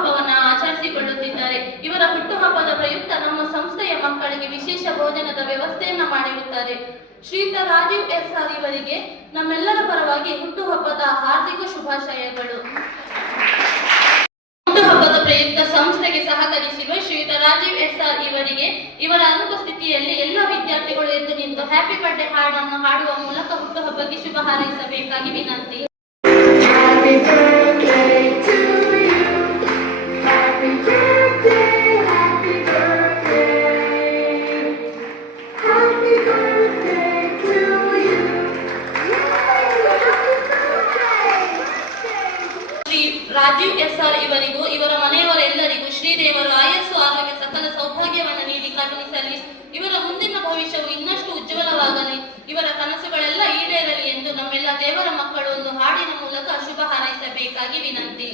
ಹುಟ್ಟುಹಬ್ಬವನ್ನು ಆಚರಿಸಿಕೊಳ್ಳುತ್ತಿದ್ದಾರೆ. ಇವರ ಹುಟ್ಟುಹಬ್ಬದ ಪ್ರಯುಕ್ತ ನಮ್ಮ ಸಂಸ್ಥೆಯ ಮಕ್ಕಳಿಗೆ ವಿಶೇಷ ಭೋಜನದ ವ್ಯವಸ್ಥೆಯನ್ನು ಮಾಡಿರುತ್ತಾರೆ. ಶ್ರೀಯುತ ರಾಜೀವ್ ಎಸ್.ಆರ್. ಇವರಿಗೆ ನಮ್ಮೆಲ್ಲರ ಪರವಾಗಿ ಹುಟ್ಟುಹಬ್ಬದ ಹಾರ್ದಿಕ ಶುಭಾಶಯಗಳು. ಹುಟ್ಟುಹಬ್ಬದ ಪ್ರಯುಕ್ತ ಸಂಸ್ಥೆಗೆ ಸಹಕರಿಸಿರುವ ಶ್ರೀಯುತ ರಾಜೀವ್ ಎಸ್.ಆರ್. ಇವರಿಗೆ ಇವರ ಅನುಪಸ್ಥಿತಿಯಲ್ಲಿ ಎಲ್ಲ ವಿದ್ಯಾರ್ಥಿಗಳು ಎದ್ದು ನಿಂತು ಹ್ಯಾಪಿ ಬರ್ಡೇ ಹಾಡನ್ನು ಹಾಡುವ ಮೂಲಕ ಹುಟ್ಟುಹಬ್ಬಕ್ಕೆ ಶುಭ ಹಾರೈಸಬೇಕಾಗಿ ವಿನಂತಿ. ರಾಜೀವ್ ಎಸ್.ಆರ್. ಇವರಿಗೂ ಇವರ ಮನೆಯವರೆಲ್ಲರಿಗೂ ಶ್ರೀದೇವರು ಆಯಸ್ಸು ಆರೋಗ್ಯ ಸಕಲ ಸೌಭಾಗ್ಯವನ್ನು ನೀಡಿ ಕರುಣಿಸಲಿ. ಇವರ ಮುಂದಿನ ಭವಿಷ್ಯವು ಇನ್ನಷ್ಟು ಉಜ್ವಲವಾಗಲಿ. ಇವರ ಕನಸುಗಳೆಲ್ಲ ಈಡೇರಲಿ ಎಂದು ನಮ್ಮೆಲ್ಲ ದೇವರ ಮಕ್ಕಳು ಒಂದು ಹಾಡಿನ ಮೂಲಕ ಶುಭ ಹಾರೈಸಬೇಕಾಗಿ ವಿನಂತಿ.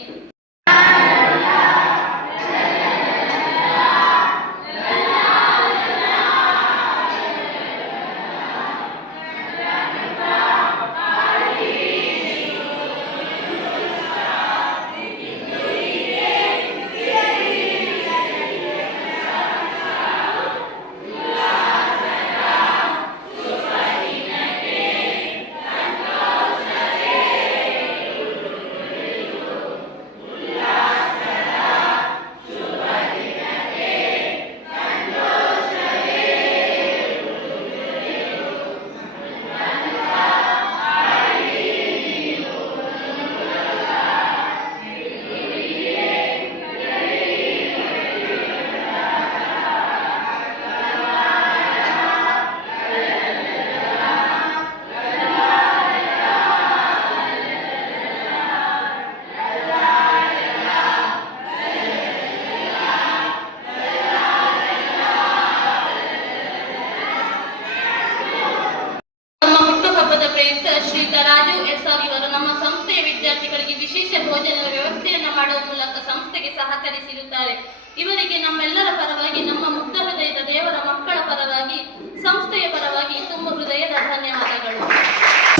ಪ್ರಯುಕ್ತ ಶ್ರೀಯುತ ರಾಜೀವ್ ಎಸ್.ಆರ್. ಇವರು ನಮ್ಮ ಸಂಸ್ಥೆಯ ವಿದ್ಯಾರ್ಥಿಗಳಿಗೆ ವಿಶೇಷ ಭೋಜನದ ವ್ಯವಸ್ಥೆಯನ್ನು ಮಾಡುವ ಮೂಲಕ ಸಂಸ್ಥೆಗೆ ಸಹಕರಿಸಿರುತ್ತಾರೆ. ಇವರಿಗೆ ನಮ್ಮೆಲ್ಲರ ಪರವಾಗಿ, ನಮ್ಮ ಮುಗ್ಧ ಹೃದಯದ ದೇವರ ಮಕ್ಕಳ ಪರವಾಗಿ, ಸಂಸ್ಥೆಯ ಪರವಾಗಿ ತುಂಬ ಹೃದಯದ ಧನ್ಯವಾದಗಳು.